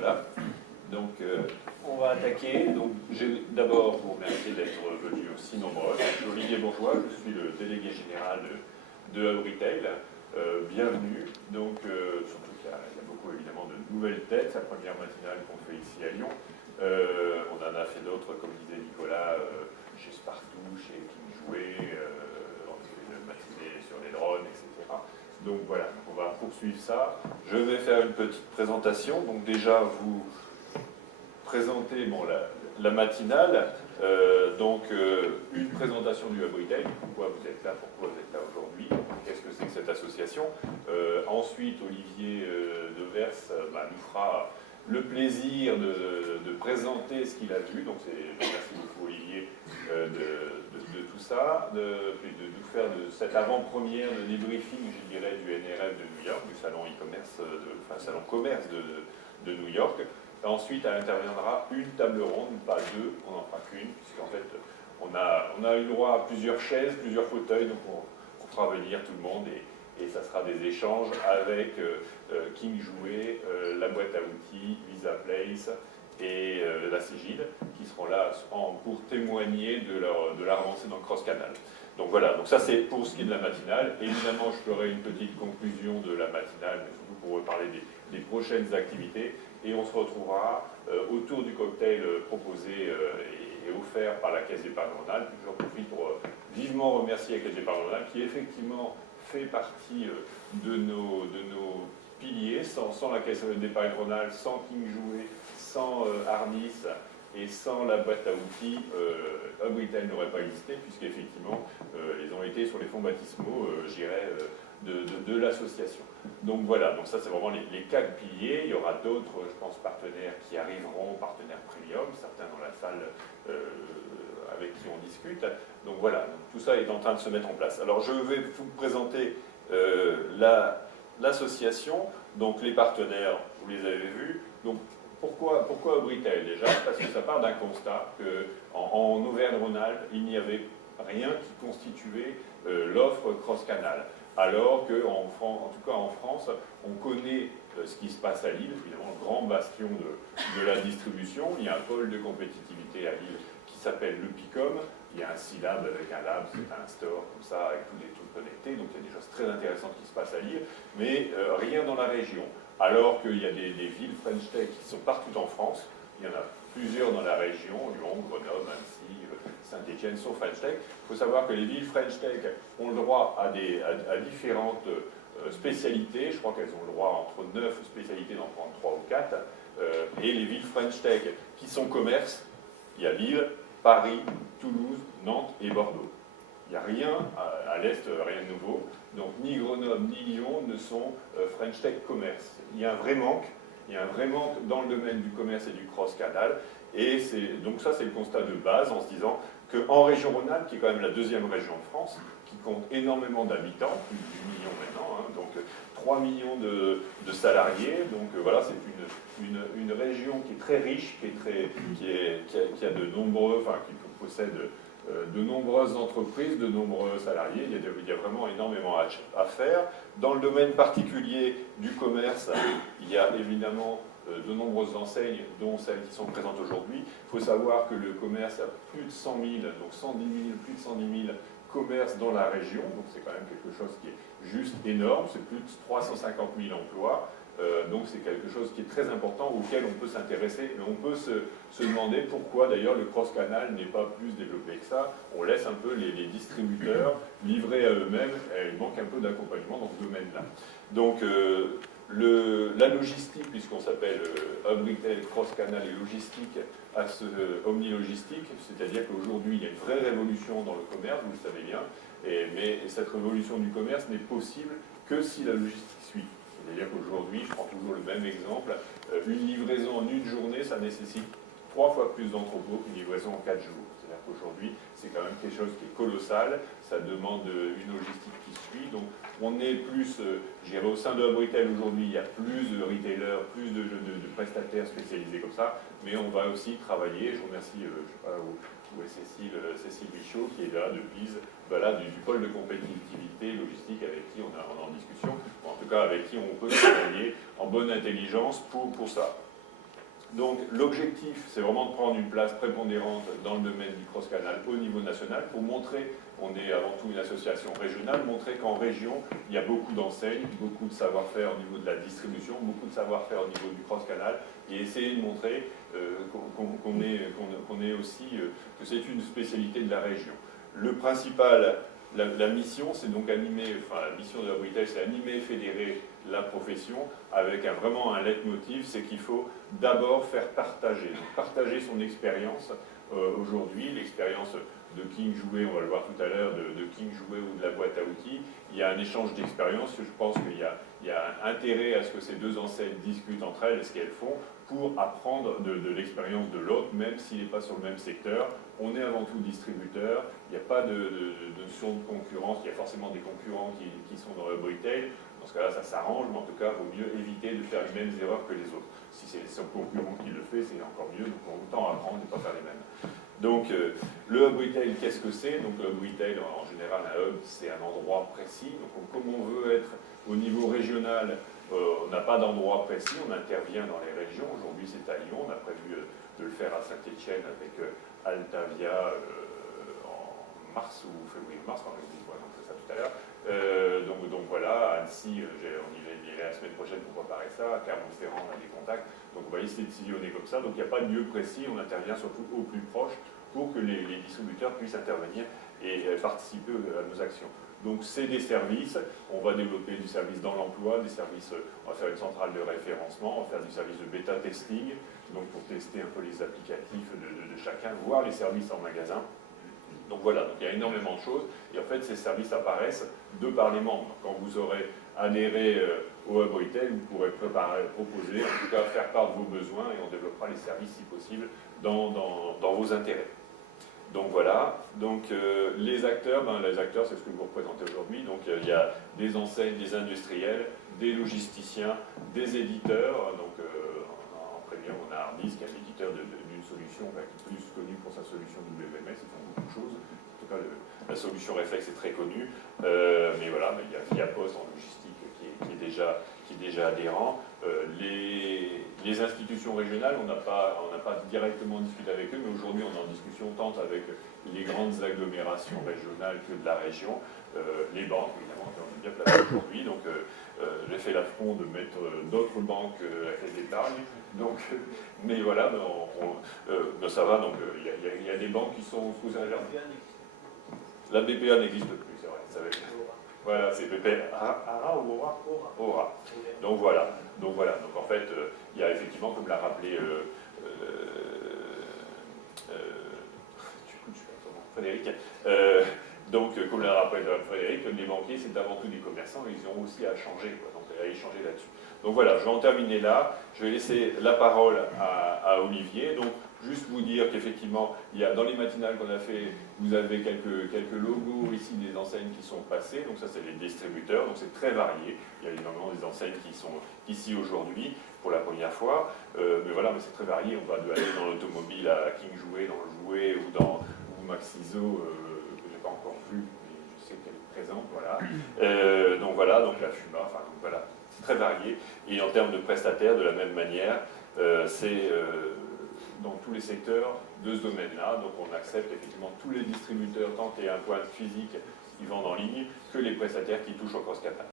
Nicolas. Donc, on va attaquer. Donc, j'ai d'abord vous remercier d'être venus aussi nombreux. Je suis Olivier Bourgeois, je suis le délégué général de Hub Retail. Bienvenue. Donc, surtout qu'il y a beaucoup évidemment de nouvelles têtes. C'est la première matinale qu'on fait ici à Lyon. On en a fait d'autres, comme disait Nicolas, chez Spartoo, chez King Jouet, on a fait une matinée sur les drones, etc. Donc voilà, on va poursuivre ça. Je vais faire une petite présentation. Donc déjà, vous présenter la matinale. Une présentation du Hub Retail. Pourquoi vous êtes là, pourquoi vous êtes là aujourd'hui, qu'est-ce que c'est que cette association. Ensuite, Olivier Devers nous fera le plaisir de présenter ce qu'il a vu. Donc merci beaucoup Olivier de tout ça, de nous faire de cette avant-première de débriefing, je dirais, du NRF de New York, du salon e-commerce, salon commerce de New York. Ensuite, elle interviendra une table ronde, pas deux, on n'en fera qu'une, puisqu'en fait, on a eu droit à plusieurs chaises, plusieurs fauteuils, donc on fera venir tout le monde et ça sera des échanges avec King Jouet, la boîte à outils, Visa Place et la Cégide, qui seront là pour témoigner de leur avancée dans le cross-canal. Donc voilà, donc ça c'est pour ce qui est de la matinale. Évidemment, je ferai une petite conclusion de la matinale, mais surtout pour parler des prochaines activités. Et on se retrouvera autour du cocktail proposé et offert par la Caisse d'épargne rhône-alpes. J'en profite pour vivement remercier la Caisse d'épargne rhône-alpes qui effectivement fait partie de nos piliers. Sans la Caisse d'épargne rhône-alpes, sans King Jouet, sans Arnis et sans la boîte à outils, Hub Retail n'aurait pas existé, puisqu'effectivement, ils ont été sur les fonds baptismaux, je dirais, de l'association. Donc voilà, donc ça c'est vraiment les 4 piliers. Il y aura d'autres, je pense, partenaires qui arriveront, partenaires premium, certains dans la salle avec qui on discute. Donc voilà, donc tout ça est en train de se mettre en place. Alors je vais vous présenter l'association, donc les partenaires, vous les avez vus. Donc pourquoi Hub Retail déjà? Parce que ça part d'un constat qu'en Auvergne-Rhône-Alpes, il n'y avait rien qui constituait l'offre cross-canal. Alors qu'en tout cas en France, on connaît ce qui se passe à Lille, évidemment, le grand bastion de la distribution. Il y a un pôle de compétitivité à Lille qui s'appelle le PICOM. Il y a un C-Lab avec un lab, c'est un store comme ça, avec tous les trucs connectés. Donc il y a des choses très intéressantes qui se passent à Lille, mais rien dans la région. Alors qu'il y a des villes French Tech qui sont partout en France. Il y en a plusieurs dans la région, Lyon, Grenoble, Annecy, Saint-Étienne sont French Tech. Il faut savoir que les villes French Tech ont le droit à différentes spécialités. Je crois qu'elles ont le droit entre 9 spécialités d'en prendre 3 ou 4. Et les villes French Tech qui sont commerce, il y a Lille, Paris, Toulouse, Nantes et Bordeaux. Il n'y a rien à l'Est, rien de nouveau. Donc ni Grenoble ni Lyon ne sont French Tech commerce. Il y a un vrai manque. Il y a un vrai manque dans le domaine du commerce et du cross-canal. Et donc ça, c'est le constat de base en se disant qu'en région Rhône-Alpes, qui est quand même la deuxième région de France, qui compte énormément d'habitants, plus de 8 millions maintenant, donc 3 millions de salariés, donc voilà, c'est une région qui est très riche, qui a de nombreux, qui possède de nombreuses entreprises, de nombreux salariés. Il y a vraiment énormément à faire. Dans le domaine particulier du commerce, il y a évidemment de nombreuses enseignes, dont celles qui sont présentes aujourd'hui. Il faut savoir que le commerce a plus de 100 000, donc 110 000, plus de 110 000 commerces dans la région, donc c'est quand même quelque chose qui est juste énorme, c'est plus de 350 000 emplois. Donc c'est quelque chose qui est très important, auquel on peut s'intéresser, mais on peut se demander pourquoi d'ailleurs le cross-canal n'est pas plus développé que ça. On laisse un peu les distributeurs livrer à eux-mêmes, il manque un peu d'accompagnement dans ce domaine-là. Donc la logistique, puisqu'on s'appelle Hub Retail, cross-canal et logistique, à ce omni-logistique, c'est-à-dire qu'aujourd'hui il y a une vraie révolution dans le commerce, vous le savez bien, mais cette révolution du commerce n'est possible que si la logistique suit. C'est-à-dire qu'aujourd'hui, je prends toujours le même exemple, une livraison en une journée, ça nécessite 3 fois plus d'entrepôts qu'une livraison en 4 jours. C'est-à-dire qu'aujourd'hui, c'est quand même quelque chose qui est colossal, ça demande une logistique qui suit. Donc on est plus, je dirais au sein de Hub Retail aujourd'hui, il y a plus de retailers, plus de prestataires spécialisés comme ça, mais on va aussi travailler, je remercie, je ne sais pas où est Cécile Bichot, qui est là depuis du pôle de compétitivité logistique avec qui on est en discussion, ou en tout cas avec qui on peut travailler en bonne intelligence pour ça. Donc l'objectif, c'est vraiment de prendre une place prépondérante dans le domaine du cross-canal au niveau national pour montrer, on est avant tout une association régionale, montrer qu'en région, il y a beaucoup d'enseignes, beaucoup de savoir-faire au niveau de la distribution, beaucoup de savoir-faire au niveau du cross-canal, et essayer de montrer qu'on est aussi, que c'est une spécialité de la région. Le principal, la mission, c'est donc animer, enfin la mission de Hub Retail, c'est animer et fédérer la profession avec vraiment un leitmotiv, c'est qu'il faut d'abord faire partager, donc partager son expérience aujourd'hui, l'expérience de King Jouet, on va le voir tout à l'heure, de King Jouet ou de la boîte à outils. Il y a un échange d'expérience, je pense qu'il y a intérêt à ce que ces deux enseignes discutent entre elles et ce qu'elles font pour apprendre de l'expérience de l'autre, même s'il n'est pas sur le même secteur. On est avant tout distributeur, il n'y a pas de notion de concurrence, il y a forcément des concurrents qui sont dans le retail. Dans ce cas-là, ça s'arrange, mais en tout cas, il vaut mieux éviter de faire les mêmes erreurs que les autres. Si c'est son concurrent qui le fait, c'est encore mieux, donc autant apprendre et pas faire les mêmes. Donc, le Hub Retail, qu'est-ce que c'est? Donc, le Hub Retail, en général, un hub, c'est un endroit précis. Donc, comme on veut être au niveau régional, on n'a pas d'endroit précis, on intervient dans les régions. Aujourd'hui, c'est à Lyon, on a prévu de le faire à Saint-Étienne avec Altavia en mars ou février-mars, on a fait ça tout à l'heure. Donc voilà, à Annecy, on y va la semaine prochaine pour préparer ça, à Clermont-Ferrand, on a des contacts. Donc on va essayer de sillonner comme ça. Donc il n'y a pas de lieu précis, on intervient surtout au plus proche pour que les distributeurs puissent intervenir et participer à nos actions. Donc c'est des services, on va développer du service dans l'emploi, des services, on va faire une centrale de référencement, on va faire du service de bêta testing, donc pour tester un peu les applicatifs de chacun, voir les services en magasin. Donc voilà, donc il y a énormément de choses, et en fait ces services apparaissent de par les membres. Quand vous aurez adhéré au Hub Retail, vous pourrez proposer, en tout cas faire part de vos besoins, et on développera les services si possible dans vos intérêts. Donc voilà, donc les acteurs, c'est ce que vous représentez aujourd'hui. Donc il y a des enseignes, des industriels, des logisticiens, des éditeurs. Donc en première, on a Ardis qui est un éditeur d'une solution qui est plus connu pour sa solution WMS, ils font beaucoup de choses. En tout cas, la solution Reflex est très connue. Mais voilà, il y a Viapost en logistique qui est déjà adhérent. Les institutions régionales, on n'a pas directement discuté avec eux, mais aujourd'hui on est en discussion tant avec les grandes agglomérations régionales que de la région, les banques évidemment, qui ont bien placé aujourd'hui. Donc j'ai fait l'affront de mettre d'autres banques à la Caisse d'épargne. Donc, mais voilà, ça va. Donc il y a des banques qui sont sous un jardin. La BPA n'existe plus, c'est vrai. Voilà, c'est BPA. ARA ou Aura? Aura. Donc voilà. Donc en fait, il y a effectivement, comme l'a rappelé Frédéric, donc comme l'a rappelé Frédéric, les banquiers, c'est avant tout des commerçants, ils ont aussi à changer, donc à échanger là-dessus. Donc voilà, je vais en terminer là. Je vais laisser la parole à Olivier. Donc, juste vous dire qu'effectivement, dans les matinales qu'on a fait, vous avez quelques logos ici des enseignes qui sont passées. Donc ça, c'est les distributeurs. Donc c'est très varié. Il y a énormément des enseignes qui sont ici aujourd'hui pour la première fois. Mais voilà, mais c'est très varié. On va aller dans l'automobile à King Jouet, dans le jouet ou Maxiso, que je n'ai pas encore vu, mais je sais qu'elle est présente. Voilà. Donc voilà, donc la Fuma. Enfin, donc voilà. Très varié, et en termes de prestataires, de la même manière, c'est dans tous les secteurs de ce domaine-là. Donc on accepte effectivement tous les distributeurs, tant qu'il y a un point physique qui vendent en ligne, que les prestataires qui touchent au cross-canal.